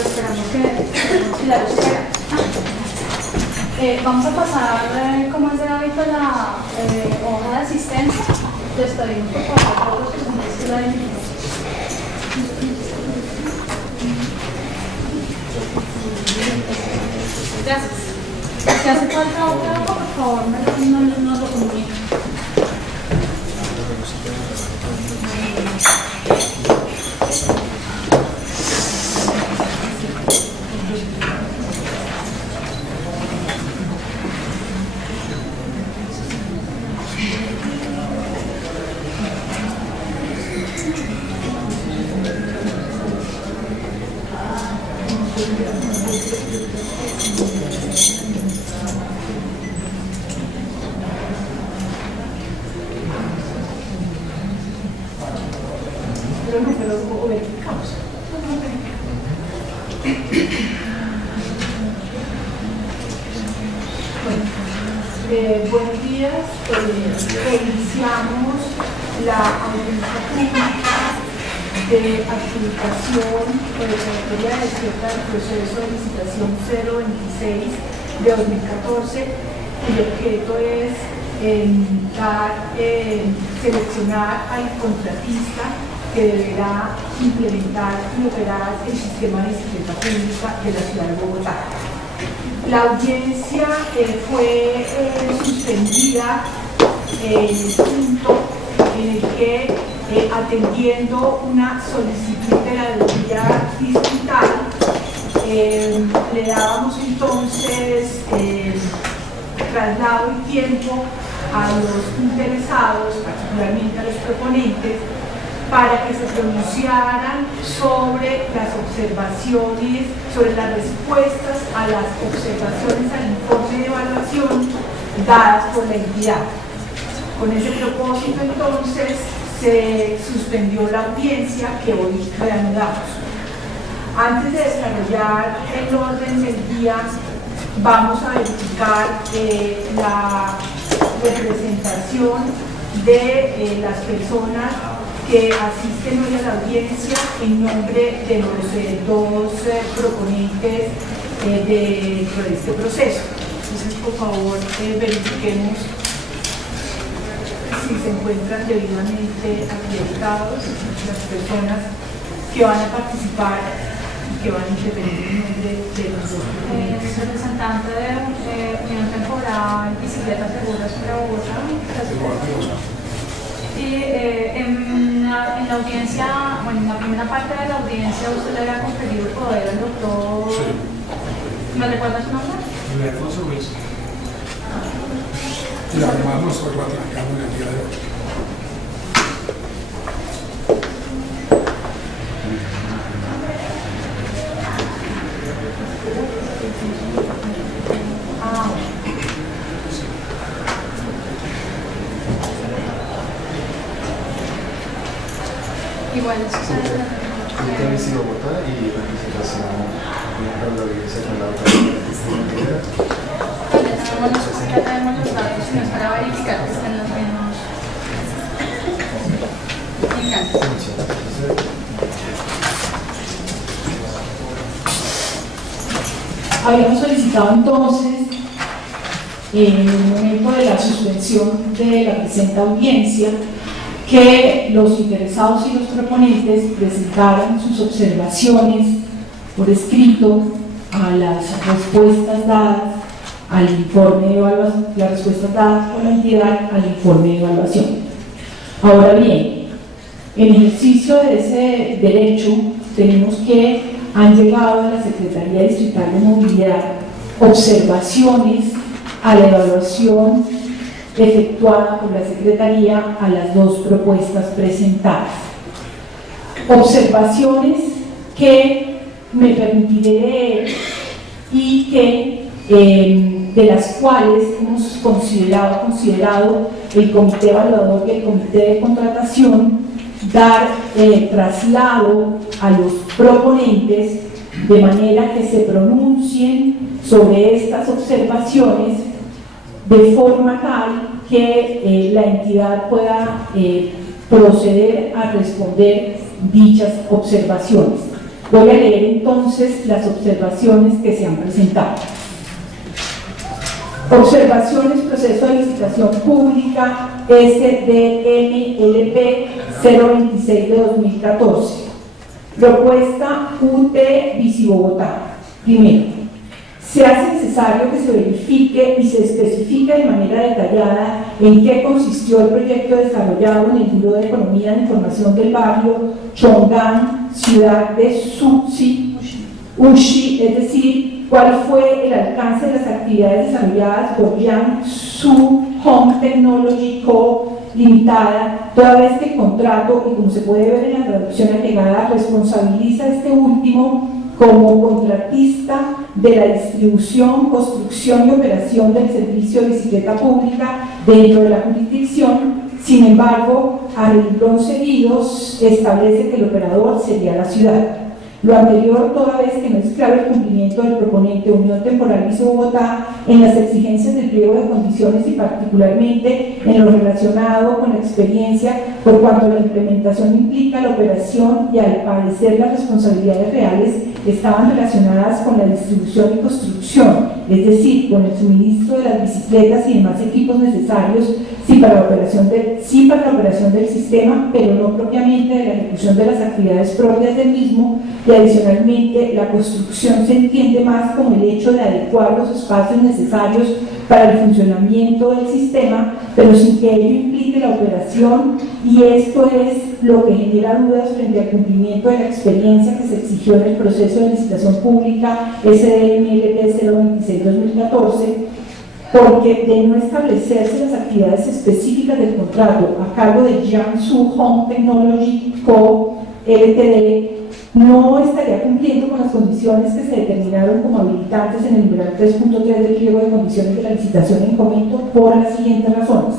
esperamos que la espera. Vamos a pasar, como es de hábito, la hoja de asistencia. Les pedimos por favor a todos los presentes que la identifiquen. Gracias. Si hace falta otra hoja, por favor, nos lo comunican. Buenos días, iniciamos la audiencia pública de adjudicación de desierta del proceso de licitación 026 de 2014, cuyo objeto es seleccionar al contratista que deberá implementar y operar el sistema de bicicleta pública de la ciudad de Bogotá. La audiencia fue suspendida en el punto en el que, atendiendo una solicitud de la autoridad distrital, le dábamos entonces traslado y tiempo a los interesados, particularmente a los proponentes, para que se pronunciaran sobre las observaciones, sobre las respuestas a las observaciones al informe de evaluación dadas por la entidad. Con ese propósito, entonces, se suspendió la audiencia que hoy reanudamos. Antes de desarrollar el orden del día, vamos a verificar la representación de las personas que asisten hoy a la audiencia en nombre de los dos proponentes dentro de este proceso. Entonces, por favor, verifiquemos si se encuentran debidamente acreditados las personas que van a participar y que van a intervenir en nombre de los dos proponentes. Representante de Unión Temporal Bicicletas Seguras para Bogotá. Y en la audiencia, bueno, en la primera parte de la audiencia, usted le había conferido el poder al doctor. Sí. ¿Me recuerda su nombre? Alfonso Ruiz. Y además nos estoy ratificando en el día de hoy. Igual, eso se También sigo Bogotá y participación en la audiencia con la autoridad. Ya tenemos los datos, no es para verificar que estén los mismos. Me encanta. Habíamos solicitado entonces, en el momento de la suspensión de la presente audiencia, que los interesados y los proponentes presentaran sus observaciones por escrito a las respuestas dadas al informe de evaluación, las respuestas dadas por la entidad al informe de evaluación. Ahora bien, en ejercicio de ese derecho, tenemos que han llegado a la Secretaría Distrital de Movilidad observaciones a la evaluación efectuada por la Secretaría a las dos propuestas presentadas. Observaciones que me permitiré leer y que de las cuales hemos considerado el Comité Evaluador y el Comité de Contratación dar traslado a los proponentes de manera que se pronuncien sobre estas observaciones de forma tal que la entidad pueda proceder a responder dichas observaciones. Voy a leer entonces las observaciones que se han presentado. Observaciones, proceso de licitación pública SDMLP 026 de 2014. Propuesta UT Bici Bogotá. Primero, se hace necesario que se verifique y se especifique de manera detallada en qué consistió el proyecto desarrollado en el Buró de Economía de Información del barrio Chongán, ciudad de Ushi, es decir, cuál fue el alcance de las actividades desarrolladas por Jiangsu Home Technology Co. Limitada, toda vez que el contrato, y como se puede ver en la traducción agregada, responsabiliza a este último como contratista de la distribución, construcción y operación del servicio de bicicleta pública dentro de la jurisdicción. Sin embargo, a renglón seguidos establece que el operador sería la ciudad. Lo anterior, toda vez que no es claro el cumplimiento del proponente Unión Temporal Bici Bogotá en las exigencias del pliego de condiciones y particularmente en lo relacionado con la experiencia, por cuanto la implementación implica la operación y al parecer las responsabilidades reales estaban relacionadas con la distribución y construcción, es decir, con el suministro de las bicicletas y demás equipos necesarios para la operación del sistema, pero no propiamente de la ejecución de las actividades propias del mismo, y adicionalmente la construcción se entiende más como el hecho de adecuar los espacios necesarios para el funcionamiento del sistema, pero sin que ello implique la operación, y esto es lo que genera dudas frente al cumplimiento de la experiencia que se exigió en el proceso de licitación pública SDMLP 026-2014, porque de no establecerse las actividades específicas del contrato a cargo de Jiangsu Home Technology Co. Ltd., no estaría cumpliendo con las condiciones que se determinaron como habilitantes en el numeral 3.3 del pliego de condiciones de la licitación en comento por las siguientes razones.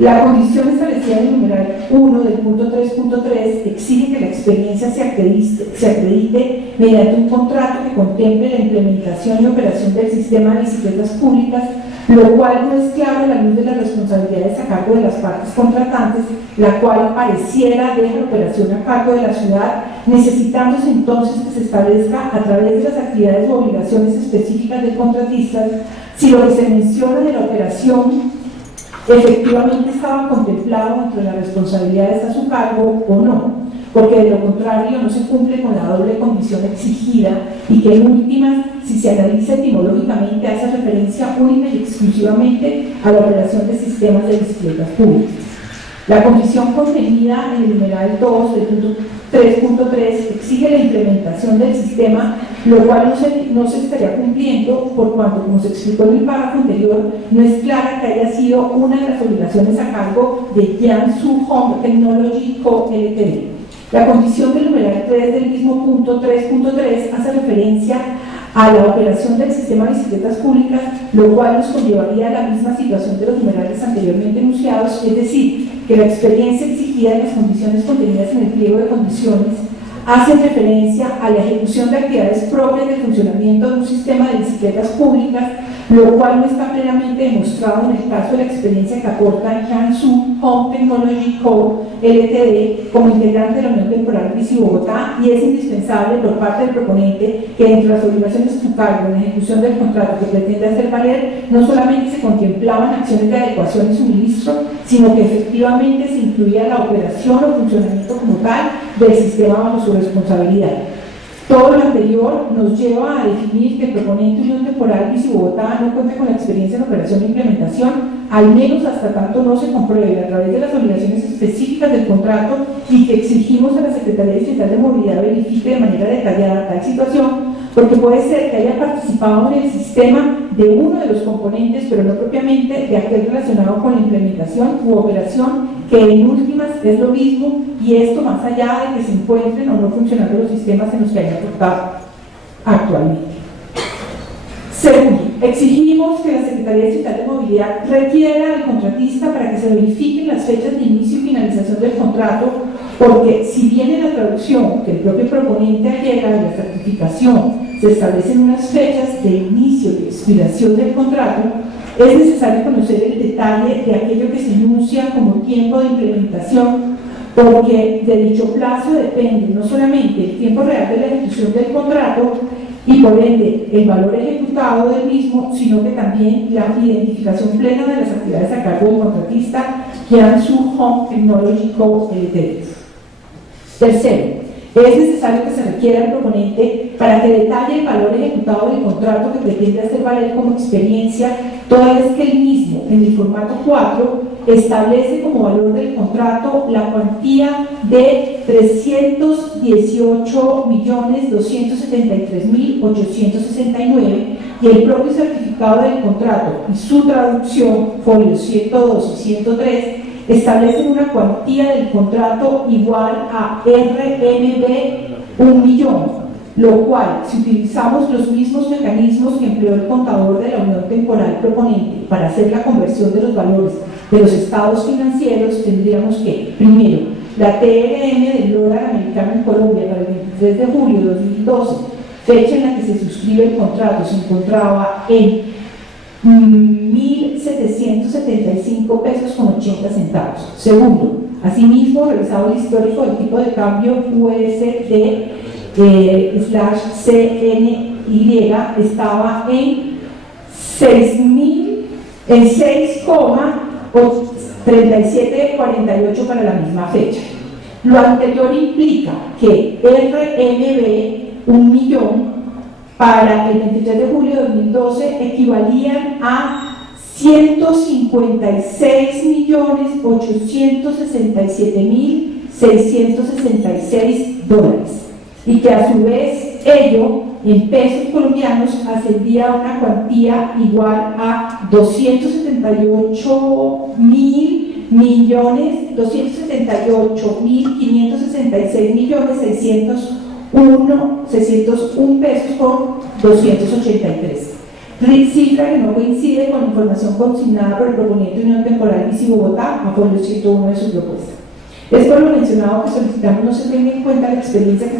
La condición establecida en el numeral 1 del punto 3.3 exige que la experiencia se acredite mediante un contrato que contemple la implementación y operación del sistema de bicicletas públicas, lo cual no es claro a la luz de las responsabilidades a cargo de las partes contratantes, la cual pareciera dejar la operación a cargo de la ciudad, necesitándose entonces que se establezca a través de las actividades o obligaciones específicas del contratista si lo que se menciona de la operación efectivamente estaba contemplado dentro de las responsabilidades a su cargo o no, porque de lo contrario no se cumple con la doble condición exigida y que en últimas, si se analiza etimológicamente, hace referencia única y exclusivamente a la operación de sistemas de bicicletas públicas. La condición contenida en el numeral 2 del punto 3.3 exige la implementación del sistema, lo cual no se estaría cumpliendo por cuanto, como se explicó en el párrafo anterior, no es clara que haya sido una de las obligaciones a cargo de Jiangsu Home Technology Co. Ltd. La condición del numeral 3 del mismo punto 3.3 hace referencia a la operación del sistema de bicicletas públicas, lo cual nos conllevaría a la misma situación de los numerales anteriormente enunciados, es decir, que la experiencia exigida en las condiciones contenidas en el pliego de condiciones hace referencia a la ejecución de actividades propias del funcionamiento de un sistema de bicicletas públicas, lo cual no está plenamente demostrado en el caso de la experiencia que aporta Jiangsu Home Technology Co. Ltd. como integrante de la Unión Temporal Bici Bogotá, y es indispensable por parte del proponente que entre las obligaciones a su cargo en la ejecución del contrato que pretende hacer valer no solamente se contemplaban acciones de adecuación y suministro, sino que efectivamente se incluía la operación o funcionamiento como tal del sistema bajo su responsabilidad. Todo lo anterior nos lleva a definir que el proponente Unión Temporal Bici Bogotá no cuenta con la experiencia en operación e implementación, al menos hasta tanto no se compruebe a través de las obligaciones específicas del contrato, y que exigimos a la Secretaría Distrital de Movilidad verifique de manera detallada tal situación, porque puede ser que haya participado en el sistema de uno de los componentes, pero no propiamente de aquel relacionado con la implementación u operación, que en últimas es lo mismo, y esto más allá de que se encuentren o no funcionando los sistemas en los que haya aportado actualmente. Segundo, exigimos que la Secretaría Distrital de Movilidad requiera al contratista para que se verifiquen las fechas de inicio y finalización del contrato, porque si bien en la traducción que el propio proponente allega de la certificación se establecen unas fechas de inicio y expiración del contrato, es necesario conocer el detalle de aquello que se enuncia como tiempo de implementación, porque de dicho plazo depende no solamente el tiempo real de la ejecución del contrato y por ende el valor ejecutado del mismo, sino que también la identificación plena de las actividades a cargo del contratista Jiangsu Home Technology Co. Ltd. Tercero, es necesario que se requiera al proponente para que detalle el valor ejecutado del contrato que pretende hacer valer como experiencia, toda vez que el mismo, en el formato 4, establece como valor del contrato la cuantía de 318.273.869 y el propio certificado del contrato y su traducción, folios 102 y 103, establecen una cuantía del contrato igual a RMB 1.000.000, lo cual, si utilizamos los mismos mecanismos que empleó el contador de la unión temporal proponente para hacer la conversión de los valores de los estados financieros, tendríamos que, primero, la TRM del dólar americano en Colombia para el 23 de julio de 2012, fecha en la que se suscribe el contrato, se encontraba en 1.775 pesos con 80 centavos. Segundo, asimismo, revisado el histórico del tipo de cambio USD/CNY, estaba en 6,3748 para la misma fecha. Lo anterior implica que RMB 1.000.000 para el 23 de julio de 2012 equivalían a 156.867.666 dólares y que a su vez ello en pesos colombianos ascendía a una cuantía igual a 278.566.601 pesos con 283. Cifra que no coincide con la información consignada por el proponente Unión Temporal Bici Bogotá a folio 101 de su propuesta. Es por lo mencionado que solicitamos no se tenga en cuenta la experiencia que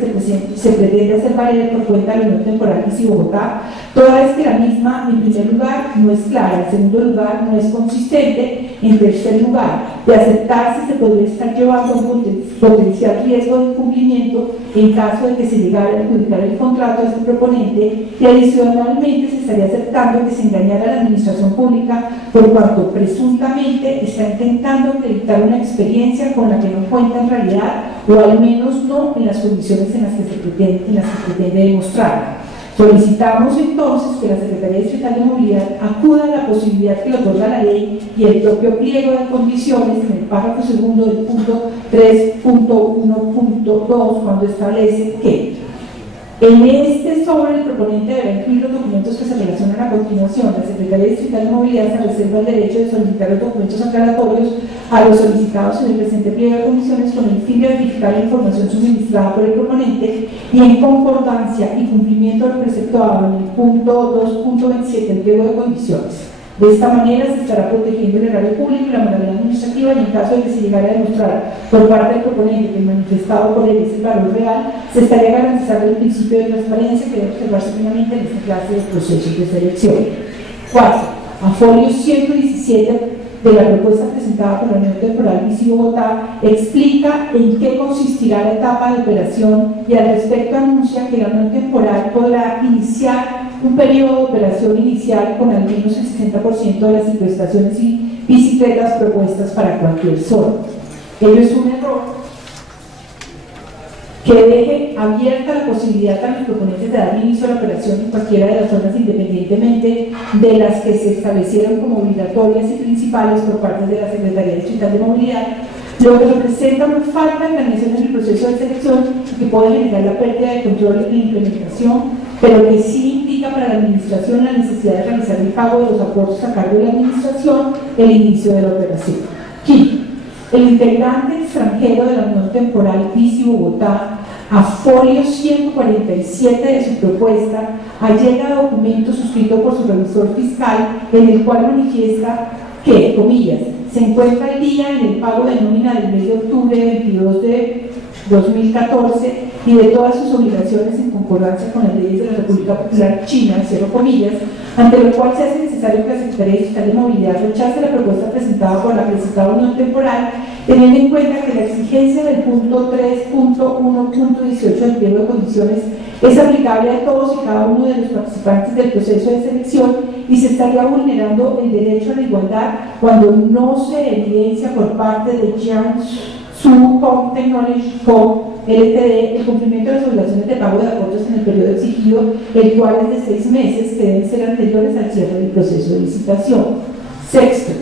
se pretende hacer valer por cuenta de la Unión Temporal Bici Bogotá, toda vez que la misma, en primer lugar, no es clara, en segundo lugar, no es consistente, en tercer lugar, de aceptarse se podría estar llevando un potencial riesgo de incumplimiento en caso de que se llegara a adjudicar el contrato a este proponente, y adicionalmente se estaría aceptando que se engañara a la administración pública por cuanto presuntamente está intentando acreditar una experiencia con la que no cuenta en realidad, o al menos no en las condiciones en las que se pretende demostrar. Solicitamos entonces que la Secretaría Distrital de Movilidad acuda a la posibilidad que le otorga la ley y el propio pliego de condiciones en el párrafo segundo del punto 3.1.2, cuando establece que en este sobre el proponente deberá incluir los documentos que se relacionan a continuación. La Secretaría Distrital de Movilidad se reserva el derecho de solicitar los documentos aclaratorios a los solicitados en el presente pliego de condiciones con el fin de verificar la información suministrada por el proponente y en concordancia y cumplimiento del preceptuado en el punto 2.27 del pliego de condiciones. De esta manera se estará protegiendo el erario público y la moralidad administrativa, y en caso de que se llegara a demostrar por parte del proponente que el manifestado por él es el valor real, se estaría garantizando el principio de transparencia que debe observarse plenamente en esta clase de procesos de selección. 4. A folio 117 de la propuesta presentada por la Unión Temporal Bici Bogotá explica en qué consistirá la etapa de operación y al respecto anuncia que la Unión Temporal podrá iniciar un periodo de operación inicial con al menos el 60% de las prestaciones y bicicletas propuestas para cualquier zona. Ello es un error que deje abierta la posibilidad a los proponentes de dar inicio a la operación en cualquiera de las zonas, independientemente de las que se establecieron como obligatorias y principales por parte de la Secretaría Distrital de Movilidad, lo que representa una falta de organización en el proceso de selección que puede generar la pérdida de control en la implementación, pero que sí implica para la administración la necesidad de realizar el pago de los aportes a cargo de la administración el inicio de la operación. Quinto, el integrante extranjero de la Unión Temporal Bici Bogotá, a folio 147 de su propuesta, allega documento suscrito por su revisor fiscal en el cual manifiesta que, comillas, se encuentra al día en el pago de nómina del mes de octubre 22 de 2014 y de todas sus obligaciones en concordancia con las leyes de la República Popular China, cierro comillas, ante lo cual se hace necesario que la Secretaría Distrital de Movilidad rechace la propuesta presentada por la presentada Unión Temporal teniendo en cuenta que la exigencia del punto 3.1.18 del pliego de condiciones es aplicable a todos y cada uno de los participantes del proceso de selección y se estaría vulnerando el derecho a la igualdad cuando no se evidencia por parte de Jiangsu Home Technology Co. LTD el cumplimiento de las obligaciones de pago de aportes en el periodo exigido, el cual es de 6 meses, que deben ser anteriores al cierre del proceso de licitación. Sexto,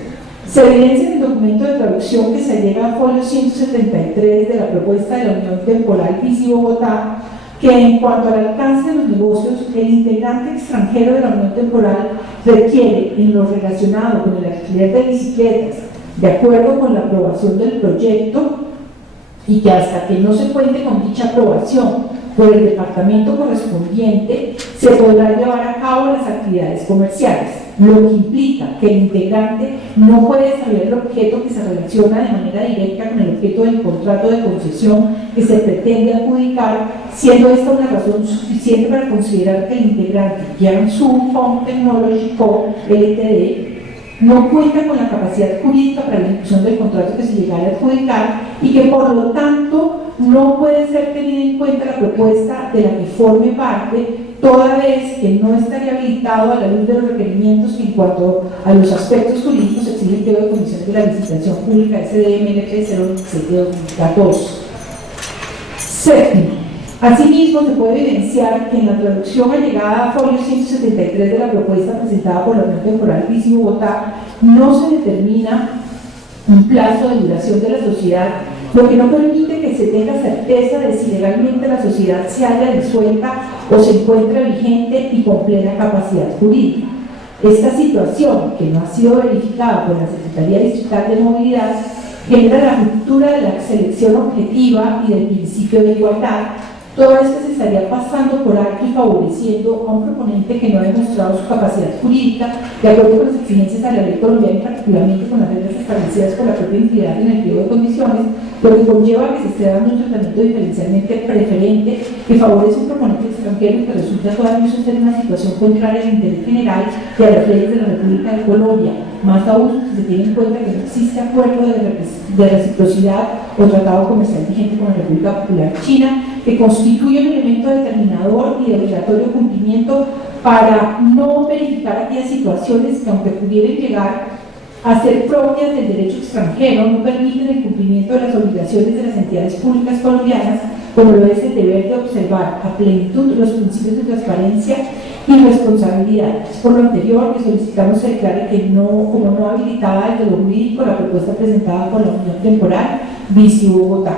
se evidencia en el documento de traducción que se llega a folio 173 de la propuesta de la Unión Temporal Visi Bogotá, que en cuanto al alcance de los negocios, el integrante extranjero de la Unión Temporal requiere, en lo relacionado con el alquiler de bicicletas, de acuerdo con la aprobación del proyecto, y que hasta que no se cuente con dicha aprobación por el departamento correspondiente, se podrá llevar a cabo las actividades comerciales, lo que implica que el integrante no puede desarrollar el objeto que se relaciona de manera directa con el objeto del contrato de concesión que se pretende adjudicar, siendo esta una razón suficiente para considerar que el integrante Jiangsu Home Technology Co. Ltd. no cuenta con la capacidad jurídica para la ejecución del contrato que se llegara a adjudicar y que por lo tanto no puede ser tenida en cuenta la propuesta de la que forme parte, toda vez que no estaría habilitado a la luz de los requerimientos que en cuanto a los aspectos jurídicos exige el pliego de condiciones de la licitación pública SDMLP 017-2014. Séptimo, asimismo se puede evidenciar que en la traducción allegada a folio 173 de la propuesta presentada por la Unión Temporal Visi Bogotá no se determina un plazo de duración de la sociedad, lo que no permite que se tenga certeza de si legalmente la sociedad se haya disuelta o se encuentra vigente y con plena capacidad jurídica. Esta situación, que no ha sido verificada por la Secretaría Distrital de Movilidad, genera la ruptura de la selección objetiva y del principio de igualdad, toda vez que se estaría pasando por alto y favoreciendo a un proponente que no ha demostrado su capacidad jurídica de acuerdo con las exigencias de la ley colombiana y particularmente con las reglas establecidas por la propia entidad en el pliego de condiciones, lo que conlleva que se esté dando un tratamiento diferencialmente preferente que favorece a un proponente extranjero y que resulta todavía ser una situación contraria al interés general y a las leyes de la República de Colombia, más aún si se tiene en cuenta que no existe acuerdo de reciprocidad o tratado comercial vigente con la República Popular China, que constituye un elemento determinador y de obligatorio cumplimiento para no verificar aquellas situaciones que, aunque pudieran llegar a ser propias del derecho extranjero, no permiten el cumplimiento de las obligaciones de las entidades públicas colombianas, como lo es el deber de observar a plenitud los principios de transparencia y responsabilidad. Es por lo anterior que solicitamos se declare que como no habilitada desde lo jurídico la propuesta presentada por la Unión Temporal Visi Bogotá.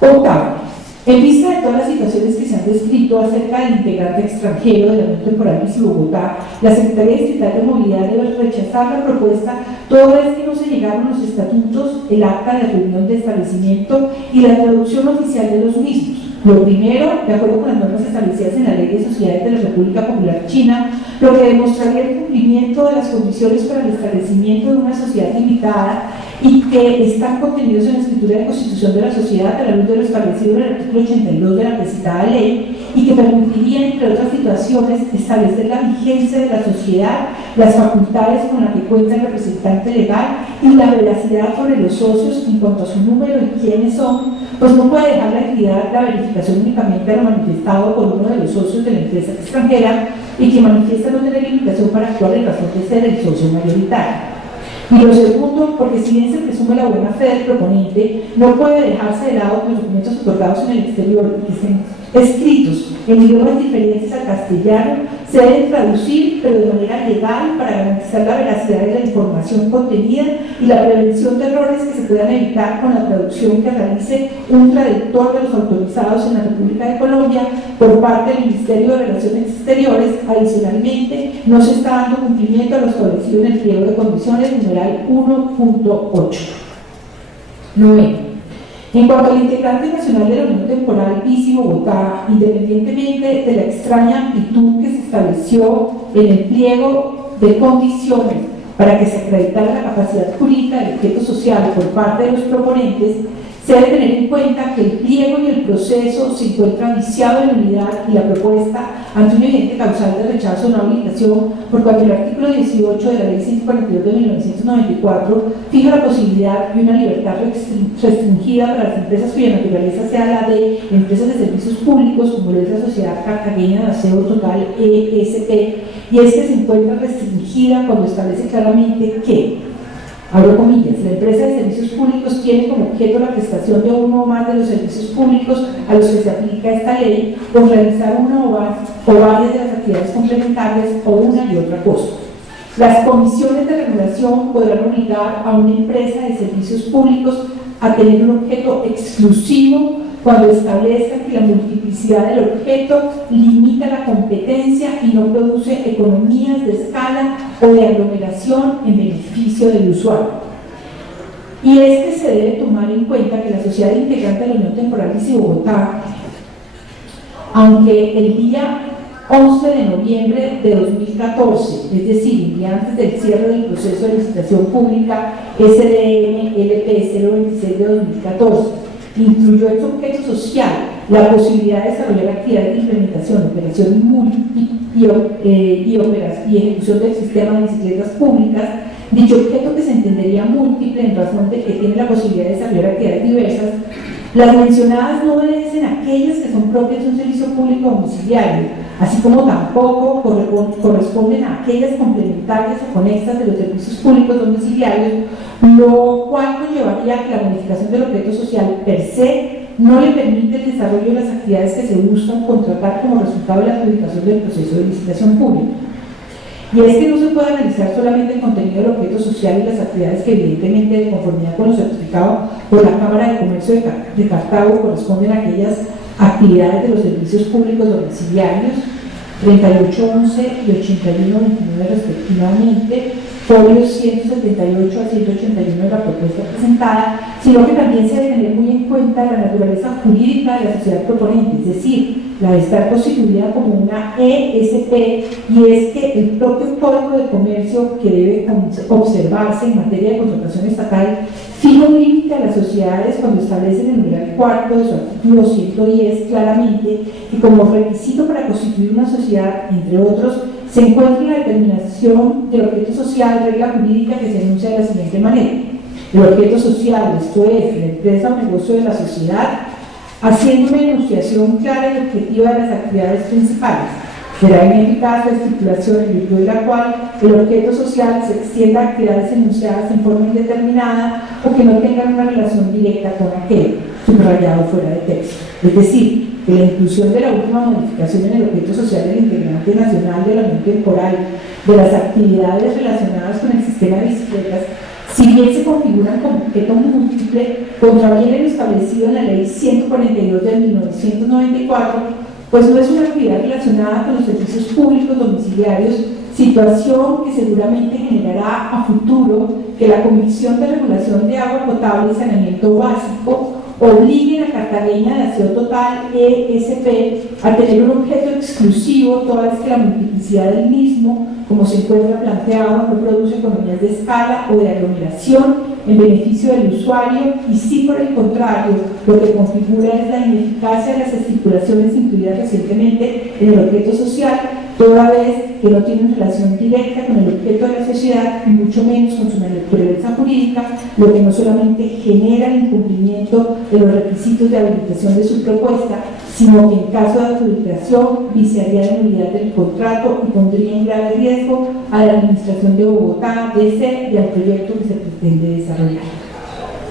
Octavo, en vista de todas las situaciones que se han descrito acerca del integrante extranjero de la Unión Temporal Visi Bogotá, la Secretaría Distrital de Movilidad debe rechazar la propuesta toda vez que no se llegaron los estatutos, el acta de reunión de establecimiento y la traducción oficial de los mismos. Lo primero, de acuerdo con las normas establecidas en la Ley de Sociedades de la República Popular China, lo que demostraría el cumplimiento de las condiciones para el establecimiento de una sociedad limitada y que están contenidos en la escritura de constitución de la sociedad a la luz de lo establecido en el artículo 82 de la presentada ley y que permitiría, entre otras situaciones, establecer la vigencia de la sociedad, las facultades con las que cuenta el representante legal y la veracidad sobre los socios en cuanto a su número y quiénes son, pues no puede dejar la entidad la verificación únicamente a lo manifestado por uno de los socios de la empresa extranjera y que manifiesta no tener limitación para actuar en razón de ser el socio mayoritario. Y lo segundo, porque si bien se presume la buena fe del proponente, no puede dejarse de lado que los documentos otorgados en el exterior y que estén escritos en idiomas diferentes al castellano se deben traducir, pero de manera legal, para garantizar la veracidad de la información contenida y la prevención de errores que se puedan evitar con la traducción que realice un traductor de los autorizados en la República de Colombia por parte del Ministerio de Relaciones Exteriores. Adicionalmente, no se está dando cumplimiento a lo establecido en el pliego de condiciones numeral 1.8. 9. En cuanto al integrante nacional de la Unión Temporal Visi Bogotá, independientemente de la extraña amplitud que se estableció en el pliego de condiciones para que se acreditara la capacidad jurídica del objeto social por parte de los proponentes, Se debe tener en cuenta que el pliego y el proceso se encuentran viciados de nulidad y la propuesta ante un evidente causal de rechazo a una habilitación, por cuanto el artículo 18 de la Ley 142 de 1994 fija la posibilidad de una libertad restringida para las empresas cuya naturaleza sea la de empresas de servicios públicos, como lo es la Sociedad Cartagena de Aseo Total ESP, y es que se encuentra restringida cuando establece claramente que, abro comillas, la empresa de servicios públicos tiene como objeto la prestación de uno o más de los servicios públicos a los que se aplica esta ley, o realizar una o varias de las actividades complementarias o una y otra cosa. Las comisiones de regulación podrán obligar a una empresa de servicios públicos a tener un objeto exclusivo cuando establezca que la multiplicidad del objeto limita la competencia y no produce economías de escala o de aglomeración en beneficio del usuario. Y es que se debe tomar en cuenta que la sociedad integrante de la Unión Temporal Bici Bogotá, aunque el día 11 de noviembre de 2014, es decir, un día antes del cierre del proceso de licitación pública SDM-LP 026 de 2014, incluyó en su objeto social la posibilidad de desarrollar actividades de implementación, operación y ejecución del sistema de bicicletas públicas. Dicho objeto, que se entendería múltiple en razón de que tiene la posibilidad de desarrollar actividades diversas, las mencionadas no obedecen a aquellas que son propias de un servicio público domiciliario, así como tampoco corresponden a aquellas complementarias o conexas de los servicios públicos domiciliarios, lo cual conllevaría a que la modificación del objeto social per se no le permite el desarrollo de las actividades que se buscan contratar como resultado de la adjudicación del proceso de licitación pública. Y es que no se puede analizar solamente el contenido del objeto social y las actividades que, evidentemente, de conformidad con lo certificado por la Cámara de Comercio de Cartago, corresponden a aquellas actividades de los servicios públicos domiciliarios 3811 y 8129 respectivamente, folios 178 a 181 de la propuesta presentada, sino que también se debe tener muy en cuenta la naturaleza jurídica de la sociedad proponente, es decir, la de estar constituida como una ESP, y es que el propio Código de Comercio que debe observarse en materia de contratación estatal fija un límite a las sociedades cuando establece en el numeral cuarto de su artículo 110 claramente que como requisito para constituir una sociedad, entre otros, se encuentra la determinación del objeto social, regla jurídica que se enuncia de la siguiente manera: el objeto social, esto es, la empresa o negocio de la sociedad, haciendo una enunciación clara y objetiva de las actividades principales. Será ineficaz la estipulación en virtud de la cual el objeto social se extienda a actividades enunciadas en forma indeterminada o que no tengan una relación directa con aquel, subrayado fuera de texto. Es decir, que la inclusión de la última modificación en el objeto social del integrante nacional de la Unión Temporal de las actividades relacionadas con el sistema de bicicletas, si bien se configuran como objeto múltiple, contraviene lo establecido en la Ley 142 de 1994, pues no es una actividad relacionada con los servicios públicos domiciliarios, situación que seguramente generará a futuro que la Comisión de Regulación de Agua Potable y Saneamiento Básico obligue a Cartagena de Aseo Total ESP a tener un objeto exclusivo, toda vez que la multiplicidad del mismo, como se encuentra planteado, no produce economías de escala o de aglomeración en beneficio del usuario, y si por el contrario lo que configura es la ineficacia de las estipulaciones incluidas recientemente en el objeto social, toda vez que no tienen relación directa con el objeto de la sociedad y mucho menos con su naturaleza jurídica, lo que no solamente genera el incumplimiento de los requisitos de habilitación de su propuesta, sino que en caso de adjudicación viciaría la nulidad del contrato y pondría en grave riesgo a la Administración de Bogotá, DC, y al proyecto que se pretende desarrollar.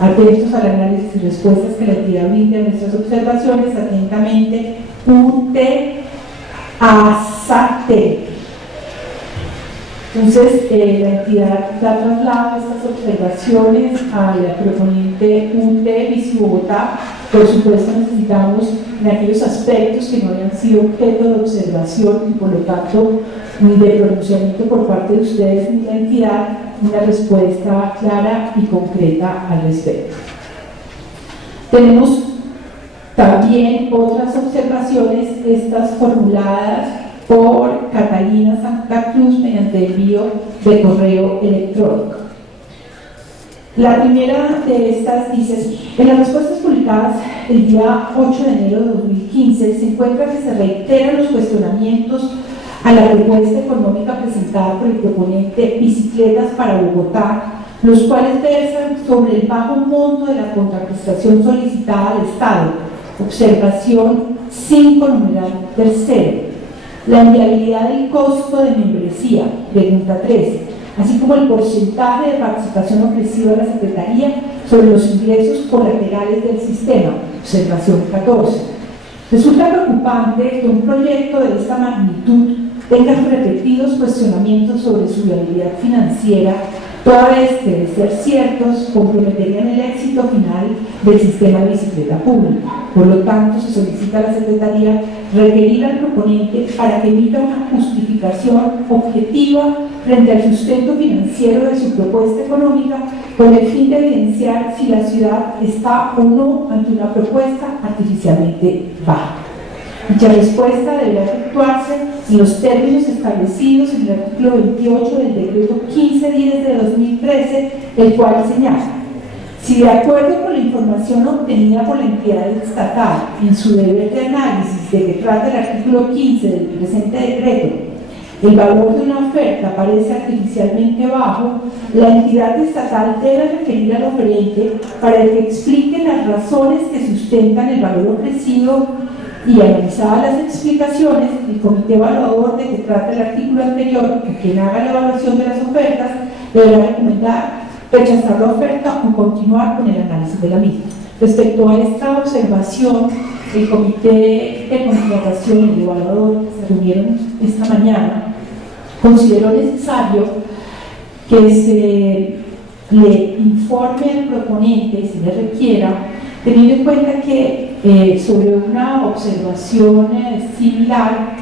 Atentos al análisis y respuestas que la entidad brinda a nuestras observaciones, atentamente, UT ASATE. Entonces, la entidad da traslado a estas observaciones a la proponente UT Bici Bogotá. Por supuesto, necesitamos en aquellos aspectos que no hayan sido objeto de observación y por lo tanto de pronunciamiento por parte de ustedes ni la entidad, una respuesta clara y concreta al respecto. Tenemos también otras observaciones, estas formuladas por Catalina Santa Cruz mediante envío de correo electrónico. La primera de estas dice: en las respuestas publicadas el día 8 de enero de 2015, se encuentra que se reiteran los cuestionamientos a la propuesta económica presentada por el proponente Bicicletas para Bogotá, los cuales versan sobre el bajo monto de la contraprestación solicitada al Estado, observación 5 numeral tercero, la inviabilidad del costo de membresía, pregunta 3, así como el porcentaje de participación ofrecido a la Secretaría sobre los ingresos colaterales del sistema, observación 14. Resulta preocupante que un proyecto de esta magnitud tenga repetidos cuestionamientos sobre su viabilidad financiera, toda vez que, de ser ciertos, comprometerían el éxito final del sistema de bicicleta pública. Por lo tanto, se solicita a la Secretaría requerir al proponente para que emita una justificación objetiva frente al sustento financiero de su propuesta económica, con el fin de evidenciar si la ciudad está o no ante una propuesta artificialmente baja. Dicha respuesta deberá efectuarse en los términos establecidos en el artículo 28 del decreto 1510 de 2013, el cual señala: si de acuerdo con la información obtenida por la entidad estatal en su deber de análisis de que trata el artículo 15 del presente decreto, el valor de una oferta parece artificialmente bajo, la entidad estatal debe requerir al oferente para que explique las razones que sustentan el valor ofrecido, y analizadas las explicaciones, el comité evaluador de que trata el artículo anterior, que quien haga la evaluación de las ofertas deberá recomendar rechazar la oferta o continuar con el análisis de la misma. Respecto a esta observación, el comité de contratación y el evaluador que se reunieron esta mañana consideró necesario que se le informe al proponente, si le requiera, teniendo en cuenta que sobre una observación similar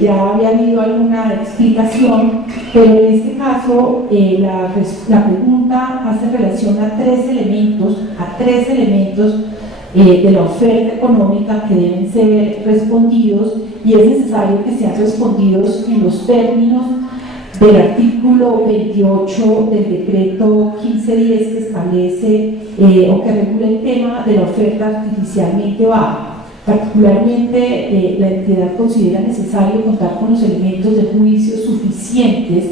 ya había habido alguna explicación, pero en este caso la pregunta hace relación a tres elementos de la oferta económica que deben ser respondidos, y es necesario que sean respondidos en los términos del artículo 28 del decreto 1510 que establece o que regula el tema de la oferta artificialmente baja. Particularmente, la entidad considera necesario contar con los elementos de juicio suficientes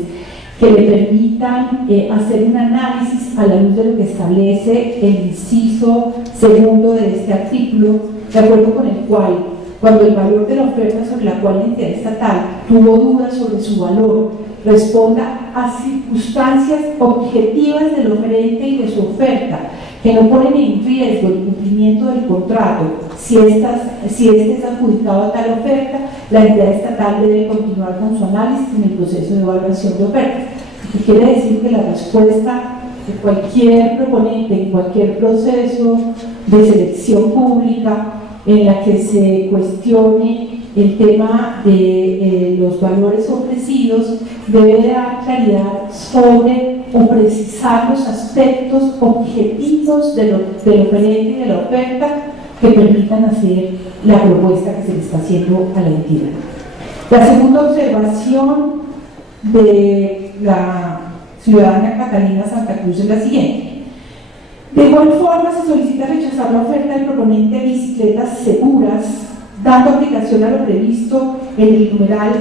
que le permitan hacer un análisis a la luz de lo que establece el inciso segundo de este artículo, de acuerdo con el cual, cuando el valor de la oferta sobre la cual la entidad estatal tuvo dudas sobre su valor, responda a circunstancias objetivas del oferente y de su oferta, que no ponen en riesgo el cumplimiento del contrato. Si este es adjudicado a tal oferta, la entidad estatal debe continuar con su análisis en el proceso de evaluación de ofertas. Y quiere decir que la respuesta de cualquier proponente en cualquier proceso de selección pública en la que se cuestione el tema de los valores ofrecidos debe dar claridad sobre o precisar los aspectos objetivos del oferente y de la oferta que permitan hacer la propuesta que se le está haciendo a la entidad. La segunda observación de la ciudadana Catalina Santa Cruz es la siguiente. De igual forma, se solicita rechazar la oferta del proponente de bicicletas seguras, dando aplicación a lo previsto en el numeral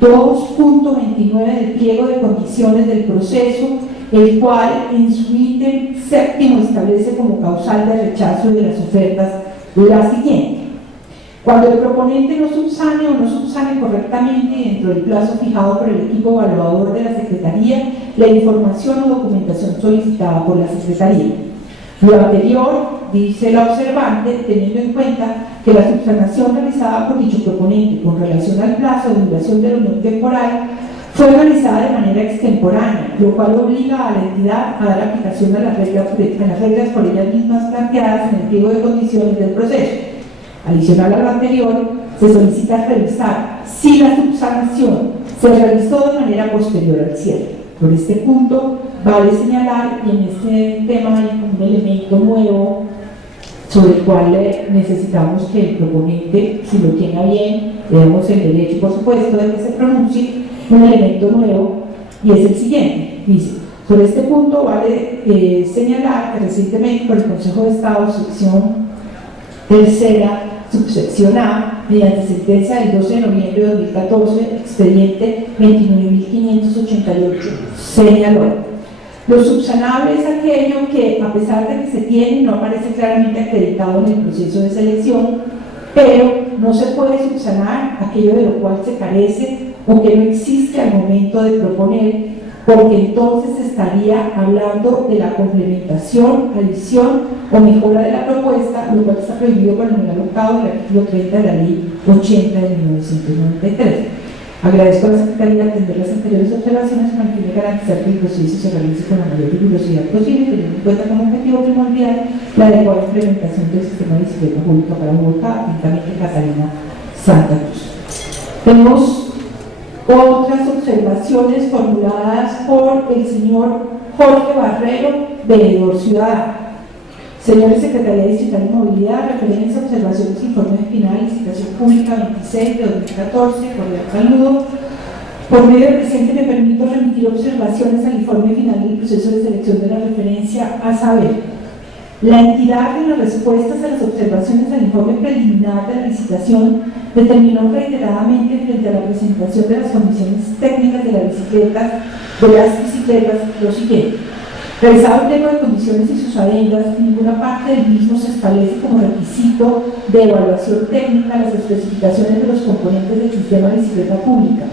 2.29 del pliego de condiciones del proceso, el cual en su ítem séptimo establece como causal de rechazo de las ofertas la siguiente: cuando el proponente no subsane o no subsane correctamente dentro del plazo fijado por el equipo evaluador de la Secretaría la información o documentación solicitada por la Secretaría. Lo anterior, dice la observante, teniendo en cuenta que la subsanación realizada por dicho proponente con relación al plazo de duración de la unión temporal fue realizada de manera extemporánea, lo cual obliga a la entidad a dar aplicación a las reglas por ellas mismas planteadas en el pliego de condiciones del proceso. Adicional a lo anterior, se solicita revisar si la subsanación se realizó de manera posterior al cierre. Por este punto, vale señalar, y en este tema hay un elemento nuevo sobre el cual necesitamos que el proponente, si lo tiene bien, le damos el derecho, por supuesto, de que se pronuncie, un elemento nuevo, y es el siguiente. Dice: Por este punto vale señalar que recientemente por el Consejo de Estado, sección tercera, subsección A, mediante sentencia del 12 de noviembre de 2014, expediente 29.588, señaló: lo subsanable es aquello que, a pesar de que se tiene, no aparece claramente acreditado en el proceso de selección, pero no se puede subsanar aquello de lo cual se carece o que no existe al momento de proponer, porque entonces estaría hablando de la complementación, adición o mejora de la propuesta, lo cual está prohibido por el numeral octavo del artículo 30 de la Ley 80 de 1993. Agradezco a la Secretaría atender las anteriores observaciones con el fin de garantizar que el proceso se realice con la mayor rigurosidad posible, teniendo en cuenta como objetivo primordial la adecuada implementación del sistema de bicicleta pública para Bogotá, atentamente Catalina Santa Cruz. Tenemos otras observaciones formuladas por el señor Jorge Barrero, veedor ciudadano. Señores Secretaría Distrital de Movilidad, referencia, observaciones, informe final, licitación pública 26 de 2014, cordial saludo. Por medio del presente me permito remitir observaciones al informe final del proceso de selección de la referencia, a saber: la entidad en las respuestas a las observaciones al informe preliminar de la licitación determinó reiteradamente frente a la presentación de las condiciones técnicas de las bicicletas lo siguiente: realizado el pliego de condiciones y sus adendas, en ninguna parte del mismo se establece como requisito de evaluación técnica las especificaciones de los componentes del sistema de bicicleta pública.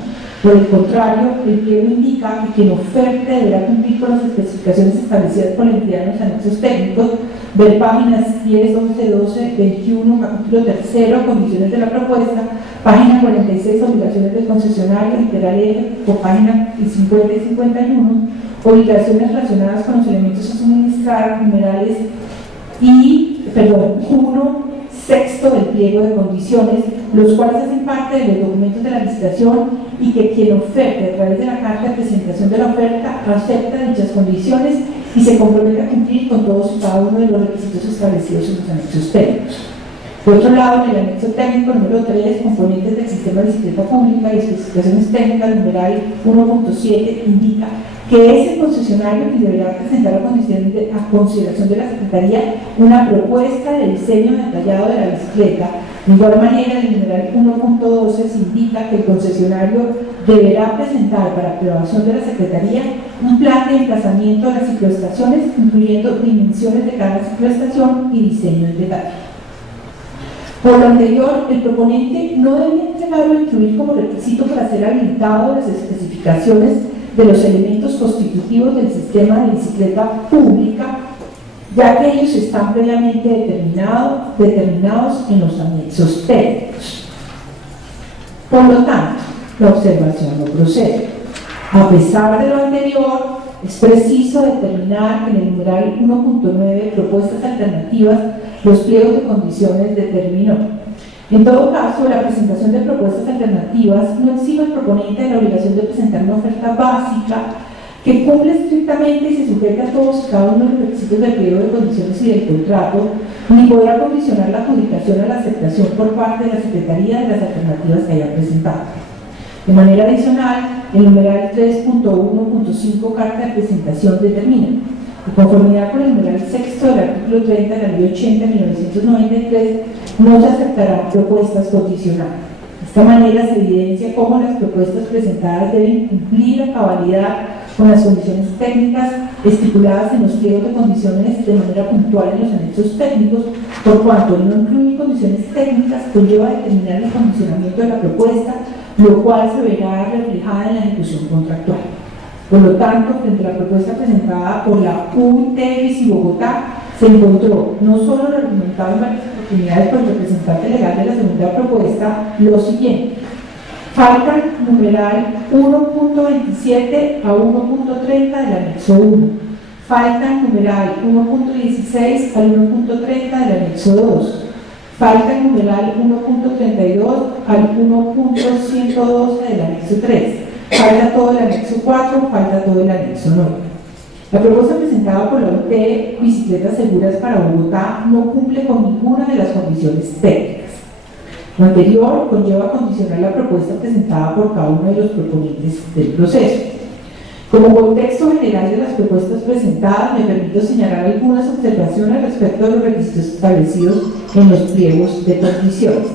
Por el contrario, el pliego indica que quien oferte deberá cumplir con las especificaciones establecidas por la entidad en los anexos técnicos, ver páginas 10, 11, 12, 21, capítulo 3, condiciones de la propuesta, página 46, obligaciones del concesionario, literal F, o página 50 y 51, obligaciones relacionadas con los elementos a suministrar, numerales y, 1/6 del pliego de condiciones, los cuales hacen parte de los documentos de la licitación y que quien oferte a través de la carta de presentación de la oferta acepta dichas condiciones y se compromete a cumplir con todos y cada uno de los requisitos establecidos en los anexos técnicos. Por otro lado, en el anexo técnico número 3, componentes del sistema de bicicleta pública y especificaciones técnicas, numeral 1.7, indica que es el concesionario que deberá presentar a consideración de la Secretaría una propuesta de diseño detallado de la bicicleta. De igual manera, en el numeral 1.12 se indica que el concesionario deberá presentar para aprobación de la Secretaría un plan de emplazamiento de las cicloestaciones, incluyendo dimensiones de cada cicloestación y diseño en detalle. Por lo anterior, el proponente no debe entregar o incluir como requisito para ser habilitado las especificaciones de los elementos constitutivos del sistema de bicicleta pública, ya que ellos están previamente determinados en los anexos técnicos. Por lo tanto, la observación no procede. A pesar de lo anterior, es preciso determinar que en el numeral 1.9, propuestas alternativas, los pliegos de condiciones determinó. En todo caso, la presentación de propuestas alternativas no exime al proponente de la obligación de presentar una oferta básica que cumple estrictamente y se sujeta a todos y cada uno de los requisitos del pliego de condiciones y del contrato, ni podrá condicionar la adjudicación a la aceptación por parte de la Secretaría de las alternativas que haya presentado. De manera adicional, el numeral 3.1.5, carta de presentación, determina: de conformidad con el numeral 6 del artículo 30 de la Ley 80 de 1993, no se aceptarán propuestas condicionales. De esta manera se evidencia cómo las propuestas presentadas deben cumplir a cabalidad con las condiciones técnicas estipuladas en los pliegos de condiciones de manera puntual en los anexos técnicos, por cuanto no incluir condiciones técnicas conlleva determinar el condicionamiento de la propuesta, lo cual se verá reflejada en la ejecución contractual. Por lo tanto, frente a la propuesta presentada por la UT y Bogotá, se encontró no solo lo argumentado en varias oportunidades por el representante legal de la segunda propuesta, lo siguiente: faltan numeral 1.27 a 1.30 del anexo 1, faltan numeral 1.16 al 1.30 del anexo 2, falta el numeral 1.32 al 1.112 del anexo 3, falta todo el anexo 4, falta todo el anexo 9. La propuesta presentada por la UT Bicicletas Seguras para Bogotá no cumple con ninguna de las condiciones técnicas. Lo anterior conlleva condicionar la propuesta presentada por cada uno de los proponentes del proceso. Como contexto general de las propuestas presentadas, me permito señalar algunas observaciones respecto a los requisitos establecidos en los pliegos de condiciones.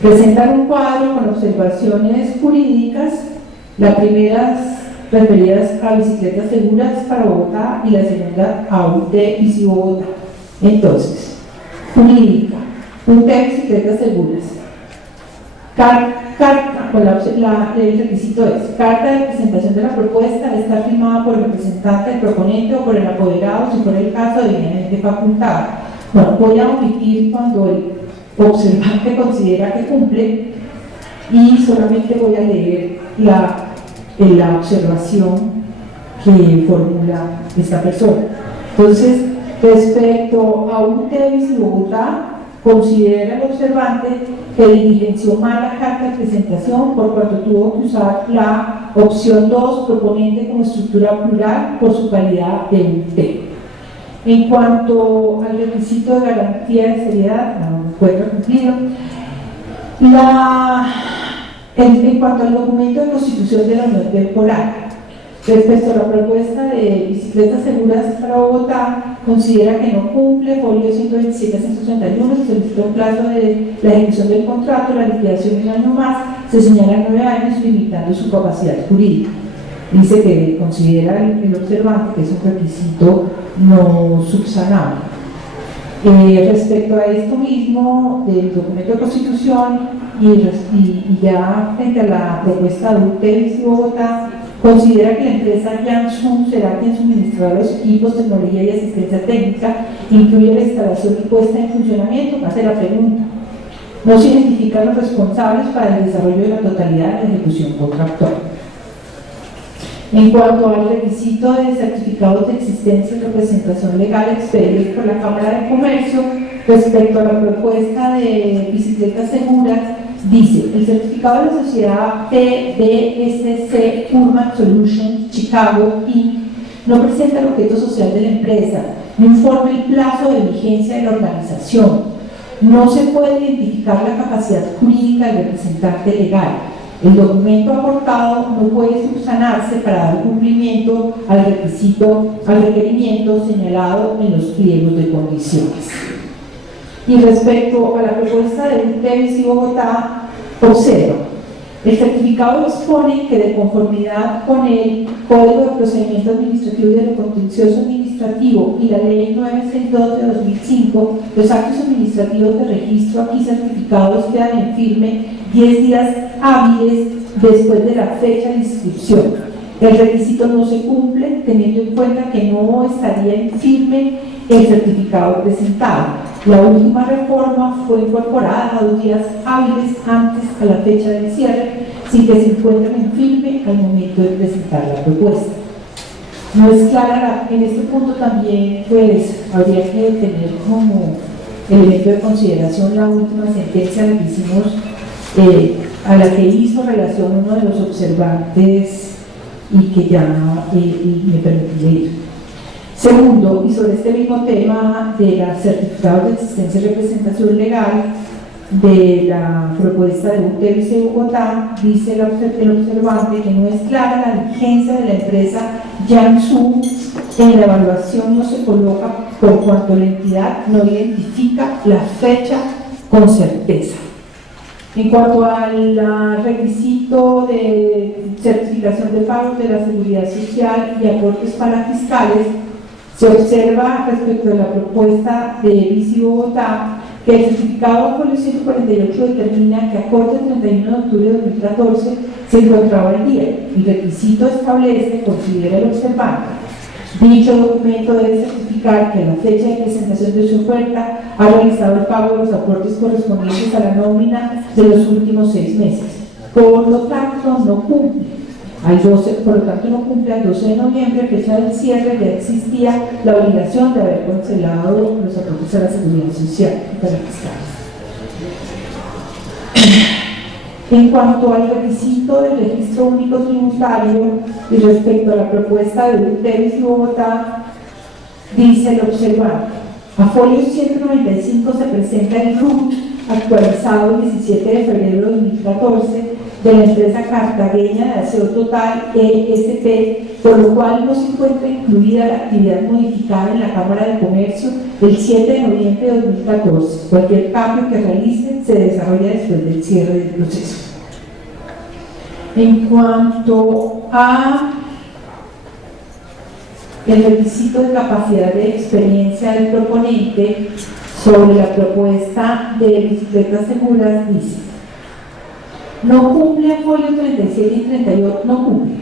Presentan un cuadro con observaciones jurídicas, las primeras referidas a bicicletas seguras para Bogotá y la segunda a UT Bici Bogotá. Entonces, jurídica, UT Bicicletas seguras. El requisito es: carta de presentación de la propuesta debe estar firmada por el representante del proponente o por el apoderado, si fuera el caso, debidamente facultada. Bueno, voy a omitir cuando el observante considera que cumple y solamente voy a leer la observación que formula esta persona. Entonces, respecto a un Bici Bogotá, considera el observante que diligenció mal la carta de presentación por cuanto tuvo que usar la opción 2, proponente como estructura plural, por su calidad de UT. En cuanto al requisito de garantía de seriedad, no encuentro cumplido. En cuanto al documento de constitución de la Unión Temporal, respecto a la propuesta de bicicletas seguras para Bogotá, considera que no cumple, folio 127 a 131, se solicita un plazo de la ejecución del contrato, la liquidación de un año más, se señalan 9 años, limitando su capacidad jurídica. Dice que considera el observante que es un requisito no subsanable. Respecto a esto mismo del documento de constitución y ya frente a la propuesta de UT Bici Bogotá, considera que la empresa Yansum será quien suministrará los equipos, tecnología y asistencia técnica, incluye la instalación y puesta en funcionamiento. Hace la pregunta: no se identifican los responsables para el desarrollo de la totalidad de la ejecución contractual. En cuanto al requisito de certificados de existencia y representación legal expedidos por la Cámara de Comercio, respecto a la propuesta de bicicletas seguras, dice: el certificado de la sociedad TDSC Urban Solutions Chicago Inc. no presenta el objeto social de la empresa, no informa el plazo de vigencia de la organización, no se puede identificar la capacidad jurídica del representante legal. El documento aportado no puede subsanarse para dar cumplimiento al requerimiento señalado en los pliegos de condiciones. Y respecto a la propuesta de UT Bici Bogotá, observa: el certificado expone que de conformidad con el Código de Procedimiento Administrativo y de Contencioso Administrativo y la Ley 962 de 2005, los actos administrativos de registro aquí certificados quedan en firme 10 días hábiles después de la fecha de inscripción. El requisito no se cumple, teniendo en cuenta que no estaría en firme el certificado presentado. La última reforma fue incorporada 2 días hábiles antes a la fecha del cierre, sin que se encuentren en firme al momento de presentar la propuesta. No es clara, en este punto también pues habría que tener como elemento de consideración la última sentencia a la que hicimos, a la que hizo relación uno de los observantes y que ya me permití leer. Segundo, y sobre este mismo tema de los certificados de existencia y representación legal de la propuesta de UT Bici Bogotá, dice el observante que no es clara la vigencia de la empresa Yansum. En la evaluación no se coloca por cuanto la entidad no identifica la fecha con certeza. En cuanto al requisito de certificación de pagos de la Seguridad Social y aportes parafiscales, se observa respecto de la propuesta de Bici Bogotá que el certificado folio 148 determina que a corte del 31 de octubre de 2014 se encontraba el día. El requisito establece, considera el observante, dicho documento debe certificar que a la fecha de presentación de su oferta ha realizado el pago de los aportes correspondientes a la nómina de los últimos 6 meses. Por lo tanto, no cumple. Por lo tanto, no cumple al 12 de noviembre, fecha del cierre, ya existía la obligación de haber cancelado los aportes a la Seguridad Social y para fiscales. En cuanto al requisito del registro único tributario y respecto a la propuesta de UT Bici Bogotá, dice el observante: a folio 195 se presenta el RUT actualizado el 17 de febrero de 2014, de la empresa cartageña de Aseo Total ESP, por lo cual no se encuentra incluida la actividad modificada en la Cámara de Comercio el 7 de noviembre de 2014. Cualquier cambio que realicen se desarrolla después del cierre del proceso. En cuanto a el requisito de capacidad de experiencia del proponente sobre la propuesta de bicicletas seguras, dice: no cumple a folio 37 y 38, no cumple.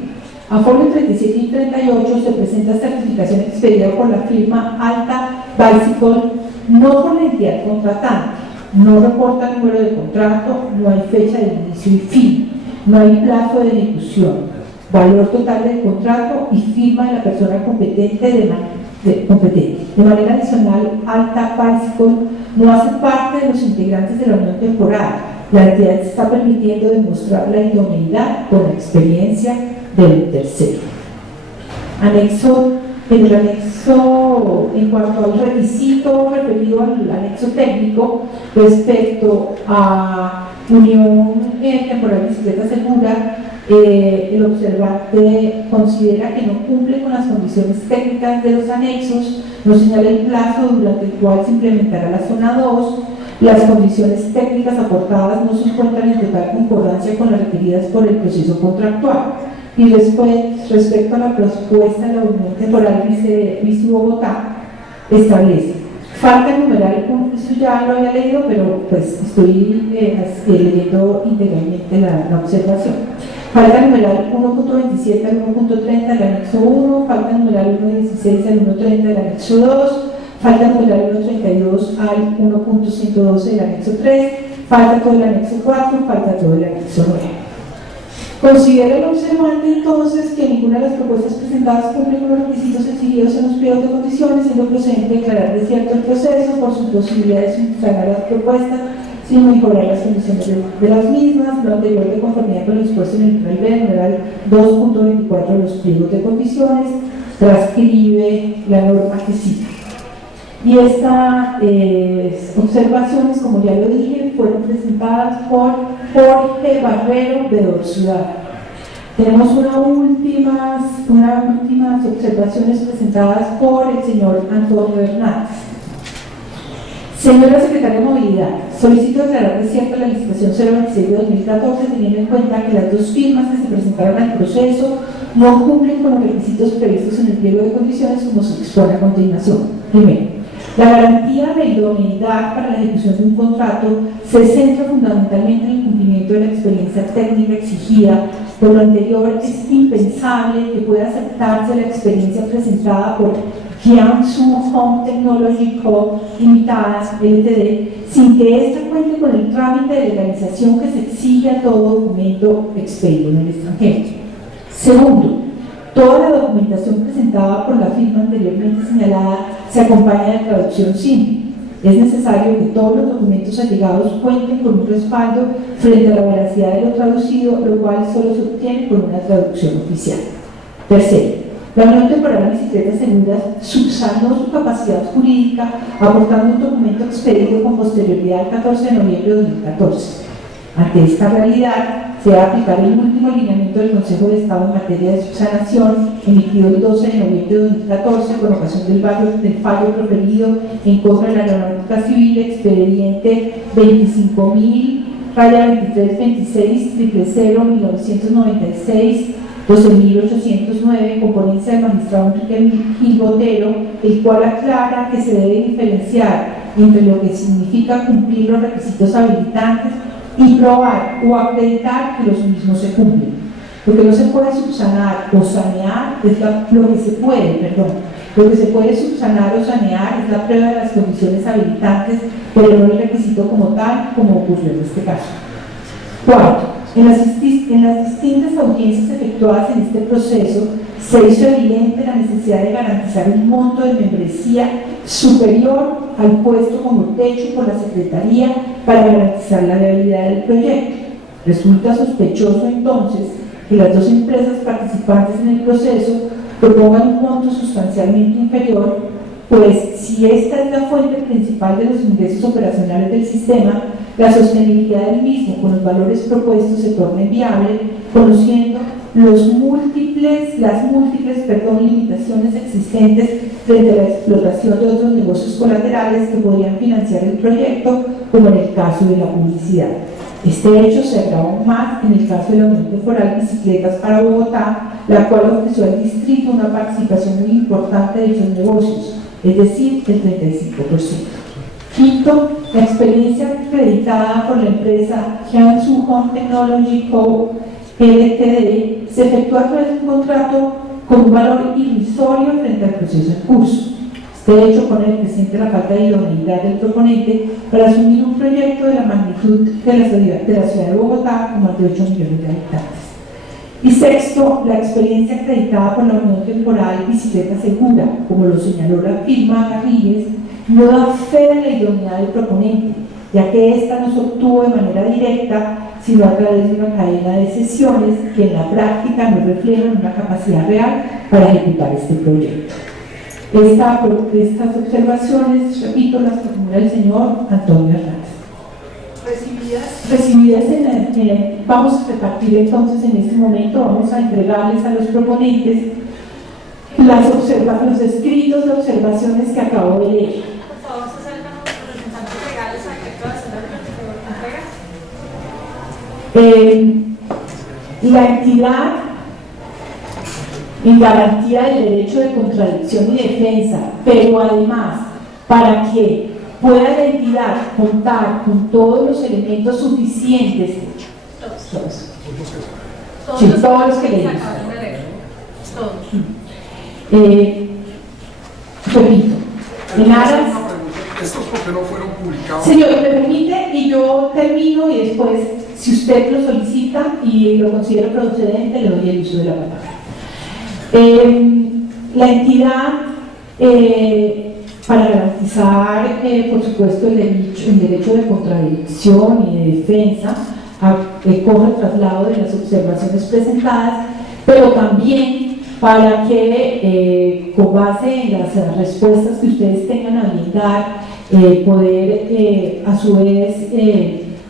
A folio 37 y 38 se presenta certificación expedida por la firma Alta Bicycle, no por la entidad contratante, no reporta número de contrato, no hay fecha de inicio y fin, no hay plazo de ejecución, valor total del contrato y firma de la persona competente de manera adicional. Alta Bicycle no hace parte de los integrantes de la unión temporal. La entidad está permitiendo demostrar la idoneidad con la experiencia del tercero. En el anexo, en cuanto al requisito referido al anexo técnico respecto a unión temporal de bicicleta segura, el observante considera que no cumple con las condiciones técnicas de los anexos, no señala el plazo durante el cual se implementará la zona 2, las condiciones técnicas aportadas no se encuentran en total concordancia con las requeridas por el proceso contractual. Y respecto a la propuesta de la Unión Temporal Bici Bogotá, establece: falta numeral, eso ya lo había leído, pero pues estoy leyendo integralmente la observación. Falta numeral 1.27 al 1.30 del anexo 1, falta numeral 1.16 al 1.30 del anexo 2, falta numeral 1.32 al 1.112 del anexo 3, falta todo el anexo 4, falta todo el anexo 9. Considera el observante entonces que ninguna de las propuestas presentadas cumple con los requisitos exigidos en los pliegos de condiciones, siendo procedente declarar desierto el proceso por su posibilidad de subsanar las propuestas sin mejorar las condiciones de las mismas, lo anterior de conformidad con lo dispuesto en el numeral B, numeral 2.24 de los pliegos de condiciones, transcribe la norma que cita. Y estas observaciones, como ya lo dije, fueron presentadas por Jorge Barrero de Ciudad. Tenemos unas últimas observaciones presentadas por el señor Antonio Hernández. Señora Secretaria de Movilidad, solicito declarar desierta la licitación 026 de 2014, teniendo en cuenta que las dos firmas que se presentaron al proceso no cumplen con los requisitos previstos en el pliego de condiciones, como se expone a continuación. Primero, la garantía de idoneidad para la ejecución de un contrato se centra fundamentalmente en el cumplimiento de la experiencia técnica exigida. Por lo anterior, es impensable que pueda aceptarse la experiencia presentada por Jiangsu Home Technology Co. Limitada, Ltd., sin que ésta cuente con el trámite de legalización que se exige a todo documento expedido en el extranjero. Segundo, toda la documentación presentada por la firma anteriormente señalada se acompaña de traducción simple. Es necesario que todos los documentos allegados cuenten con un respaldo frente a la veracidad de lo traducido, lo cual solo se obtiene con una traducción oficial. Tercero, la Unión Temporal de Bicicletas Seguras subsanó su capacidad jurídica aportando un documento expedido con posterioridad al 14 de noviembre de 2014. Ante esta realidad, se va a aplicar el último alineamiento del Consejo de Estado en materia de subsanación, emitido el 12 de noviembre de 2014, con ocasión del fallo proferido en contra de la Aeronáutica Civil, expediente 25.02326-000-1996, 12.809, con ponencia del magistrado Enrique Gil Botero, el cual aclara que se debe diferenciar entre lo que significa cumplir los requisitos habilitantes y probar o acreditar que los mismos se cumplen. Lo que no se puede subsanar o sanear es lo que se puede subsanar o sanear es la prueba de las condiciones habilitantes, pero no el requisito como tal, como ocurrió en este caso. Cuarto, en las distintas audiencias efectuadas en este proceso, se hizo evidente la necesidad de garantizar un monto de membresía superior al puesto como techo por la Secretaría para garantizar la viabilidad del proyecto. Resulta sospechoso entonces que las dos empresas participantes en el proceso propongan un monto sustancialmente inferior, pues si esta es la fuente principal de los ingresos operacionales del sistema, la sostenibilidad del mismo con los valores propuestos se torne viable, conociendo las múltiples limitaciones existentes frente a la explotación de otros negocios colaterales que podrían financiar el proyecto, como en el caso de la publicidad. Este hecho se agrava aún más en el caso de la Unión Temporal Bicicletas para Bogotá, la cual ofreció al distrito una participación muy importante de dichos negocios, es decir, el 35%. Quinto, la experiencia acreditada por la empresa Jiangsu Home Technology Co. Ltd. se efectúa a través de un contrato con un valor irrisorio frente al proceso en curso. Este hecho pone en presente la falta de idoneidad del proponente para asumir un proyecto de la magnitud de la ciudad de Bogotá, con más de 8 millones de habitantes. Y sexto, la experiencia acreditada por la Unión Temporal Bicicleta Segura, como lo señaló la firma Garrigues, no da fe de la idoneidad del proponente, ya que ésta no se obtuvo de manera directa, sino a través de una cadena de sesiones que en la práctica no reflejan una capacidad real para ejecutar este proyecto. Estas observaciones, repito, las formula el señor Antonio Hernández. Recibidas vamos a repartir entonces en este momento, vamos a entregarles a los proponentes los escritos de observaciones que acabo de leer. Por favor, se acercan los representantes legales a efecto de hacer la entrega. La entidad, en garantía del derecho de contradicción y defensa, pero además, para que pueda la entidad contar con todos los elementos suficientes, todos los que leímos. Repito, en aras. ¿Estos por qué no fueron publicados? Señor, me permite y yo termino y después, si usted lo solicita y lo considera procedente, le doy el uso de la palabra. La entidad, para garantizar, por supuesto, el derecho de contradicción y de defensa, coge el traslado de las observaciones presentadas, pero también para que, con base en las respuestas que ustedes tengan a brindar, poder a su vez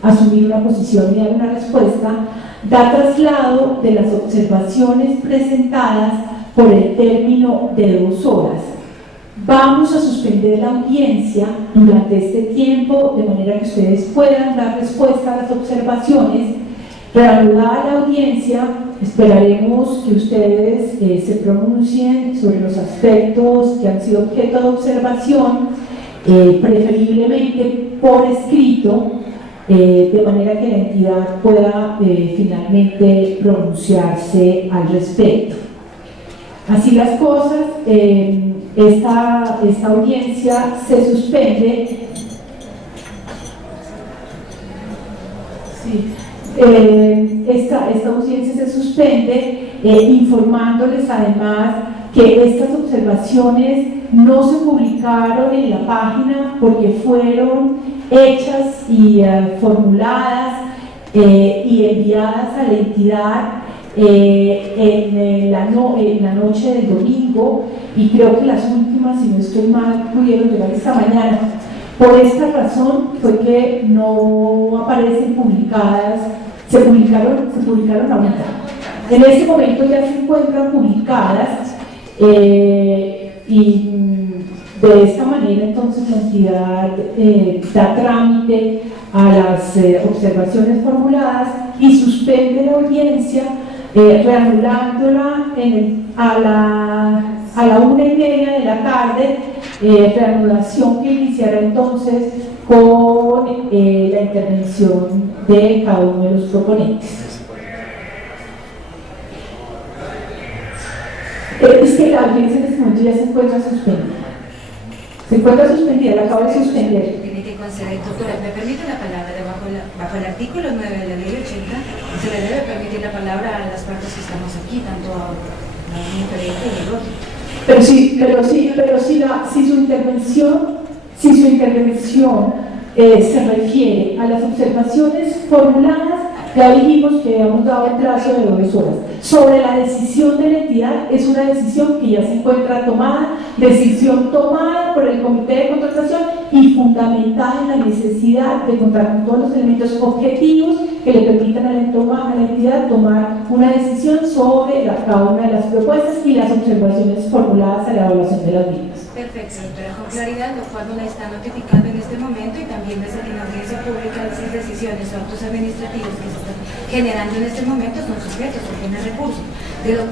asumir una posición y dar una respuesta, da traslado de las observaciones presentadas por el término de 2 horas. Vamos a suspender la audiencia durante este tiempo, de manera que ustedes puedan dar respuesta a las observaciones. Reanudada la audiencia, esperaremos que ustedes se pronuncien sobre los aspectos que han sido objeto de observación, preferiblemente por escrito, de manera que la entidad pueda finalmente pronunciarse al respecto. Así las cosas, esta audiencia se suspende. Sí. Esta audiencia se suspende, informándoles además que estas observaciones no se publicaron en la página porque fueron hechas y formuladas y enviadas a la entidad en la noche del domingo, y creo que las últimas, si no estoy mal, pudieron llegar esta mañana. Por esta razón fue que no aparecen publicadas, se publicaron ahorita. En este momento ya se encuentran publicadas, y de esta manera entonces la entidad da trámite a las observaciones formuladas y suspende la audiencia, reanudándola a la 1:30 de la tarde, reanudación que iniciará entonces con la intervención de cada uno de los proponentes. Es que la audiencia en este momento ya se encuentra suspendida. Se encuentra suspendida, la acabo de suspender. Doctora, me permite la palabra bajo el artículo 9 de la ley 80, se le debe permitir la palabra a las partes que estamos aquí, tanto a la Unión y el otro. Pero si su intervención se refiere a las observaciones formuladas, Ya dijimos que habíamos dado un plazo de 2 horas. Sobre la decisión de la entidad, es una decisión que ya se encuentra tomada, decisión tomada por el comité de contratación y fundamentada en la necesidad de contar con todos los elementos objetivos que le permitan a la entidad tomar una decisión sobre cada una de las propuestas y las observaciones formuladas a la evaluación de las mismas. Perfecto, doctora, con claridad, lo cual nos la está notificando en este momento y también desde la audiencia pública esas decisiones o actos administrativos que se están generando en este momento son sujetos a tienen recursos. Pero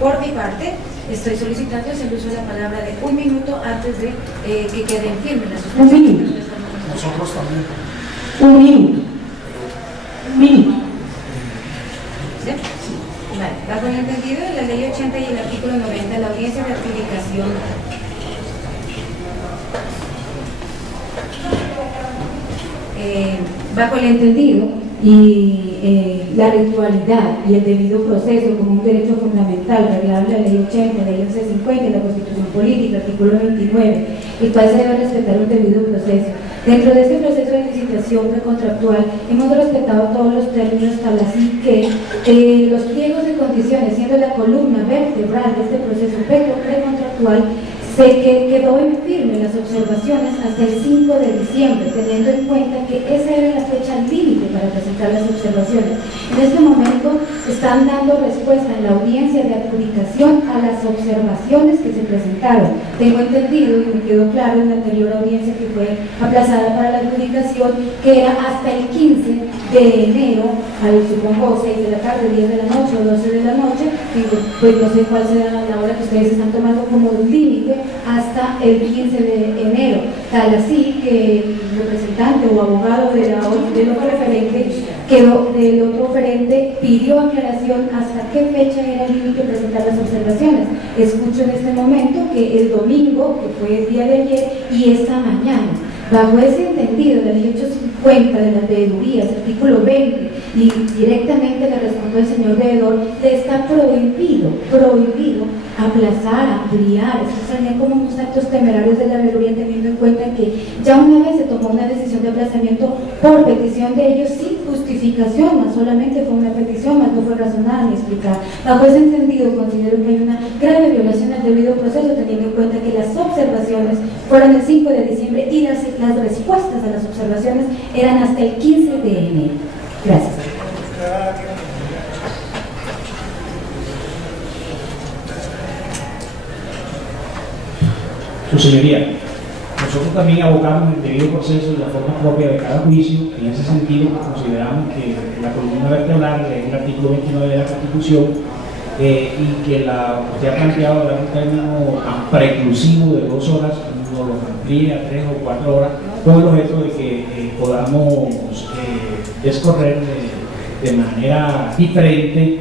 por mi parte, estoy solicitando el uso de la palabra de 1 minuto antes de que queden firmes las Un minuto. Nosotros también. 1 minuto. 1 minuto. ¿Sí? Vale. Bajo el entendido de la ley 80 y el artículo 90, la audiencia de adjudicación bajo el entendido y la ritualidad y el debido proceso como un derecho fundamental regulado en la ley 80, la ley 1150 y la Constitución Política, artículo 29, el cual se debe respetar un debido proceso. Dentro de este proceso de licitación precontractual hemos respetado todos los términos tal así que los pliegos de condiciones, siendo la columna vertebral de este proceso precontractual, se quedó en firme las observaciones hasta el 5 de diciembre, teniendo en cuenta que esa era la fecha límite para presentar las observaciones. En este momento están dando respuesta en la audiencia de adjudicación a las observaciones que se presentaron. Tengo entendido y me quedó claro en la anterior audiencia que fue aplazada para la adjudicación que era hasta el 15 de enero, supongo 6 de la tarde, 10 de la noche o 12 de la noche, pues no sé cuál será la hora que ustedes están tomando como límite, hasta el 15 de enero, tal así que el representante o abogado del otro oferente pidió aclaración hasta qué fecha era el límite de presentar las observaciones. Escucho en este momento que el domingo, que fue el día de ayer, y esta mañana. Bajo ese entendido, la ley 850 de las veedurías, artículo 20, y directamente le respondo al señor veedor, le está prohibido aplazar, ampliar, eso serían como unos actos temerarios de la veeduría, teniendo en cuenta que ya una vez se tomó una decisión de aplazamiento por petición de ellos sin justificación, más solamente fue una petición, más no fue razonada ni explicada. Bajo ese entendido, considero que hay una grave violación al debido proceso, teniendo en cuenta que las observaciones fueron el 5 de diciembre y las respuestas a las observaciones eran hasta el 15 de enero. Gracias. Su señoría, nosotros también abogamos el debido proceso y la forma propia de cada juicio. En ese sentido, consideramos que la columna vertebral es el artículo 29 de la Constitución y que usted ha planteado dar un término tan preclusivo de 2 horas, no lo amplíe a 3 o 4 horas, con el objeto de que podamos descorrer de manera diferente